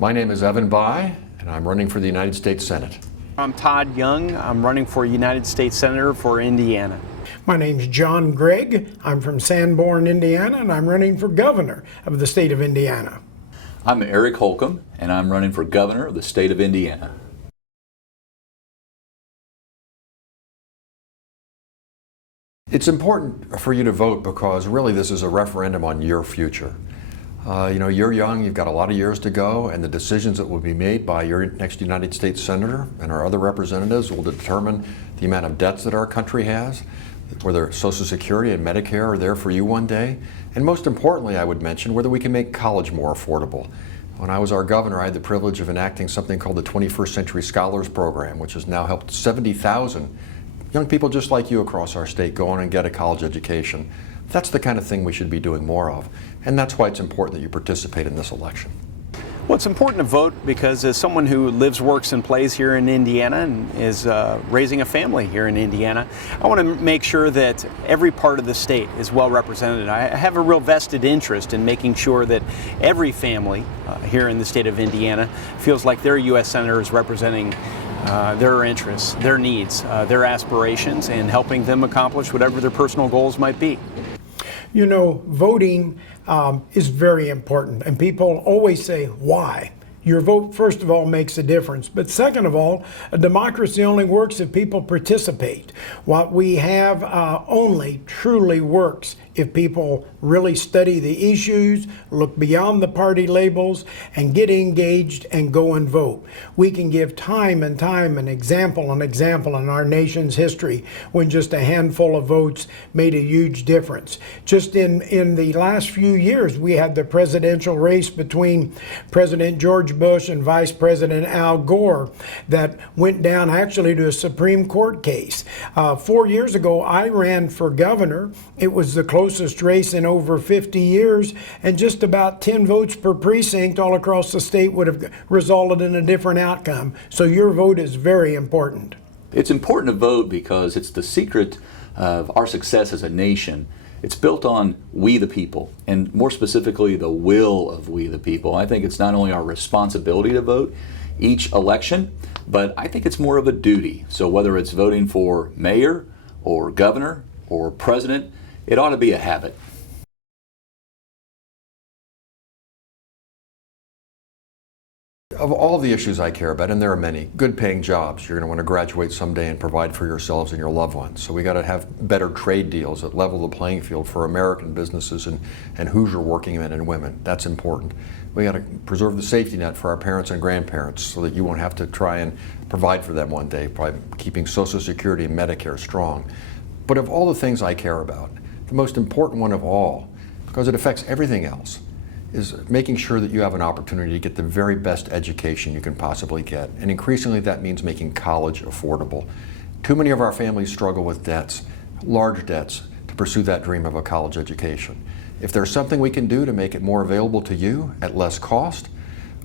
My name is Evan Bai, and I'm running for the United States Senate. I'm Todd Young. I'm running for United States Senator for Indiana. My name's John Gregg. I'm from Sanborn, Indiana, and I'm running for governor of the state of Indiana. I'm Eric Holcomb, and I'm running for governor of the state of Indiana. It's important for you to vote because really this is a referendum on your future. You're young, you've got a lot of years to go, and the decisions that will be made by your next United States Senator and our other representatives will determine the amount of debts that our country has, whether Social Security and Medicare are there for you one day, and most importantly, I would mention, whether we can make college more affordable. When I was our governor, I had the privilege of enacting something called the 21st Century Scholars Program, which has now helped 70,000 young people just like you across our state go on and get a college education. That's the kind of thing we should be doing more of, and that's why it's important that you participate in this election. Well, it's important to vote because as someone who lives, works, and plays here in Indiana and is raising a family here in Indiana, I want to make sure that every part of the state is well represented. I have a real vested interest in making sure that every family here in the state of Indiana feels like their U.S. Senator is representing their interests, their needs, their aspirations, and helping them accomplish whatever their personal goals might be. You know, voting is very important, and people always say, why? Your vote, first of all, makes a difference. But second of all, a democracy only works if people participate. What we have only truly works if people really study the issues, look beyond the party labels, and get engaged and go and vote. We can give time and time an example in our nation's history when just a handful of votes made a huge difference. Just in the last few years, we had the presidential race between President George Bush and Vice President Al Gore that went down actually to a Supreme Court case. 4 years ago, I ran for governor. It was the closest race in over 50 years, and just about 10 votes per precinct all across the state would have resulted in a different outcome. So your vote is very important. It's important to vote because it's the secret of our success as a nation. It's built on we the people, and more specifically the will of we the people. I think it's not only our responsibility to vote each election, but I think it's more of a duty. So whether it's voting for mayor or governor or president, it ought to be a habit. Of all the issues I care about, and there are many, good paying jobs. You're going to want to graduate someday and provide for yourselves and your loved ones. So we got to have better trade deals that level the playing field for American businesses and Hoosier working men and women. That's important. We got to preserve the safety net for our parents and grandparents so that you won't have to try and provide for them one day by keeping Social Security and Medicare strong. But of all the things I care about, the most important one of all, because it affects everything else, is making sure that you have an opportunity to get the very best education you can possibly get. And increasingly that means making college affordable. Too many of our families struggle with debts, large debts, to pursue that dream of a college education. If there's something we can do to make it more available to you at less cost,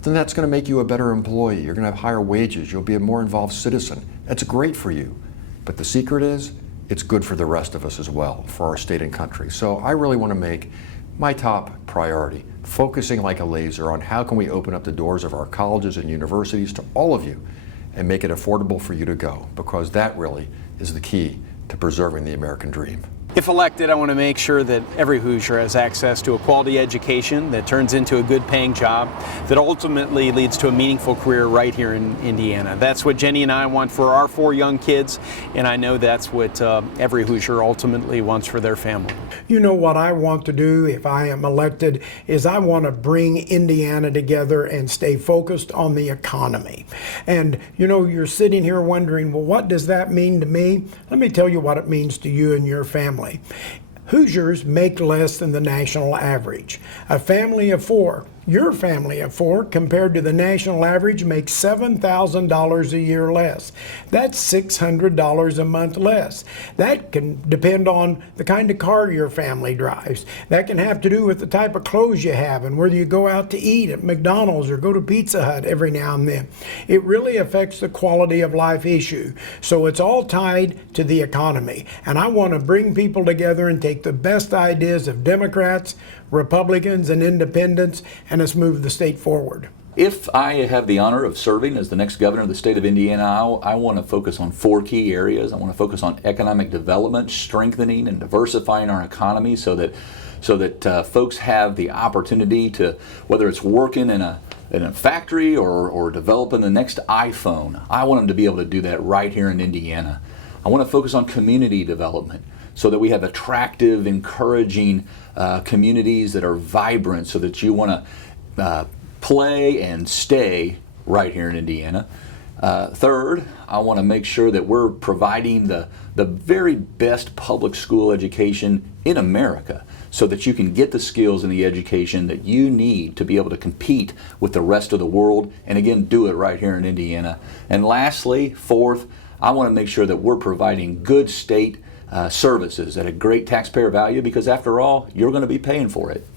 then that's going to make you a better employee. You're going to have higher wages. You'll be a more involved citizen. That's great for you. But the secret is, it's good for the rest of us as well, for our state and country. So I really want to make my top priority focusing like a laser on how can we open up the doors of our colleges and universities to all of you and make it affordable for you to go, because that really is the key to preserving the American dream. If elected, I want to make sure that every Hoosier has access to a quality education that turns into a good paying job that ultimately leads to a meaningful career right here in Indiana. That's what Jenny and I want for our 4 young kids, and I know that's what every Hoosier ultimately wants for their family. You know what I want to do if I am elected is I want to bring Indiana together and stay focused on the economy. And you know, you're sitting here wondering, well, what does that mean to me? Let me tell you what it means to you and your family. Hoosiers make less than the national average. A family of 4, your family of 4, compared to the national average, makes $7,000 a year less. That's $600 a month less. That can depend on the kind of car your family drives. That can have to do with the type of clothes you have and whether you go out to eat at McDonald's or go to Pizza Hut every now and then. It really affects the quality of life issue. So it's all tied to the economy. And I want to bring people together and take the best ideas of Democrats, Republicans, and independents, and let's move the state forward. If I have the honor of serving as the next governor of the state of Indiana, I want to focus on 4 key areas. I want to focus on economic development, strengthening and diversifying our economy so that folks have the opportunity to, whether it's working in a factory or developing the next iPhone, I want them to be able to do that right here in Indiana. I want to focus on community development so that we have attractive, encouraging communities that are vibrant so that you want to play and stay right here in Indiana. Third, I want to make sure that we're providing the very best public school education in America so that you can get the skills and the education that you need to be able to compete with the rest of the world, and again, do it right here in Indiana. And lastly, fourth, I want to make sure that we're providing good state services at a great taxpayer value, because after all, you're going to be paying for it.